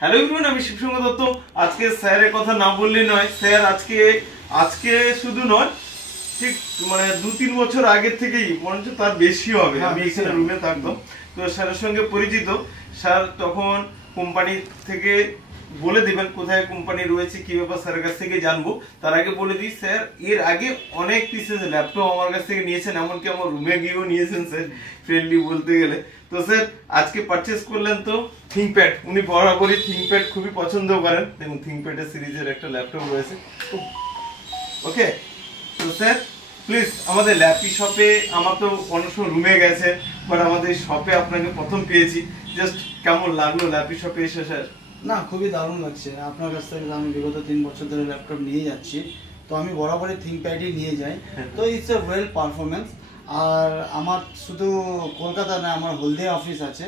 Hello everyone, আমি শিবসঙ্গ দত্ত। আজকে স্যারের কথা না বললেই নয়। স্যার আজকে শুধু নয়, ঠিক মানে 2-3 বছর আগের থেকেই, মনে হচ্ছে তার বেশি হবে, আমি এখানে রুমে থাকতাম। তো স্যারের সঙ্গে পরিচিত। স্যার তখন কোম্পানি থেকে বলে দিবেন কোথায় কোম্পানি রয়েছে, কি ব্যাপার, স্যারের কাছ থেকে জানবো। তার আগে বলে দিই, স্যার এর আগে অনেক পিসেস ল্যাপটপ আমার কাছ থেকে নিয়েছেন, এমনকি আমার রুমে গিয়েও নিয়েছেন স্যার, ফ্রেন্ডলি বলতে গেলে। তো স্যার আজকে পারচেস করলেন তো থিংকপ্যাড। উনি বরাবরই থিংকপ্যাড খুবই পছন্দ করেন। দেখুন থিংকপ্যাডের সিরিজের একটা ল্যাপটপ রয়েছে। ওকে, তো স্যার প্লিজ আমাদের ল্যাপি শপে, আমার তো অনেক সময় রুমে গেছে, বাট আমাদের শপে আপনাকে প্রথম পেয়েছি। জাস্ট কেমন লাগলো ল্যাপি শপে এসে স্যার? না, খুবই দারুণ লাগছে। আপনার কাছ থেকে আমি বিগত 3 বছর ধরে ল্যাপটপ নিয়ে যাচ্ছি, তো আমি বরাবরই থিংকপ্যাডই নিয়ে যাই। তো ইটস এ ওয়েল পারফরমেন্স। আর আমার শুধু কলকাতা না, আমার হলদিয়া অফিস আছে।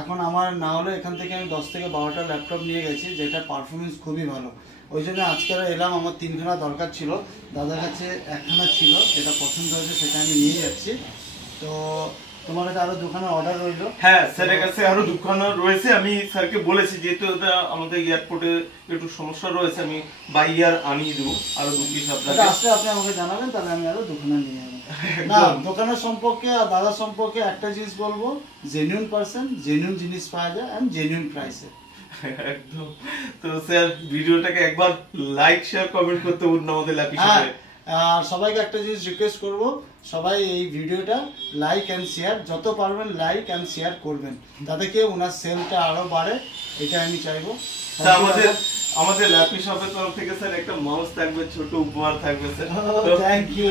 এখন আমার না হলে এখান থেকে আমি 10 থেকে 12টা ল্যাপটপ নিয়ে গেছি, যেটা পারফরমেন্স খুবই ভালো। ওই জন্য আজকে এলাম, আমার 3খানা দরকার ছিল, দাদার কাছে 1খানা ছিল, যেটা পছন্দ হয়েছে সেটা আমি নিয়ে যাচ্ছি। তো তোমার কাছে আরো 2খানা অর্ডার রইলো। হ্যাঁ, স্যারের কাছে আরো 2খানা রয়েছে। আমি স্যারকে বলেছি, যেহেতু এটা আমাদের এয়ারপোর্টে একটু সমস্যা রয়েছে, আমি বাই ইয়ার আনিয়ে দেবো আরো 2 পিস আপনাকে। আসলে আপনি আমাকে জানাবেন, তাহলে আমি আরো 2খানা নিয়ে যাবো। না, দোকানের সম্পর্কে আর দাদার সম্পর্কে একটা জিনিস বলবো, জেনুইন পারসন, জেনুইন জিনিস পাওয়া যায় এন্ড জেনুইন প্রাইসে। একদম। তো স্যার ভিডিওটাকে একবার লাইক শেয়ার কমেন্ট করতে বলুন আমাদের ল্যাপি শপে। আর সবাইকে একটা জিনিস রিকোয়েস্ট করব, সবাই এই ভিডিওটা লাইক এন্ড শেয়ার, যত পারবেন লাইক এন্ড শেয়ার করবেন, যাতে কি ওনার সেলটা আরো বাড়ে, এটা আমি চাইবো। স্যার আমাদের ল্যাপি শপের তরফ থেকে স্যার একটা মাউস থাকবে, ছোট উপহার থাকবে স্যার। Thank you.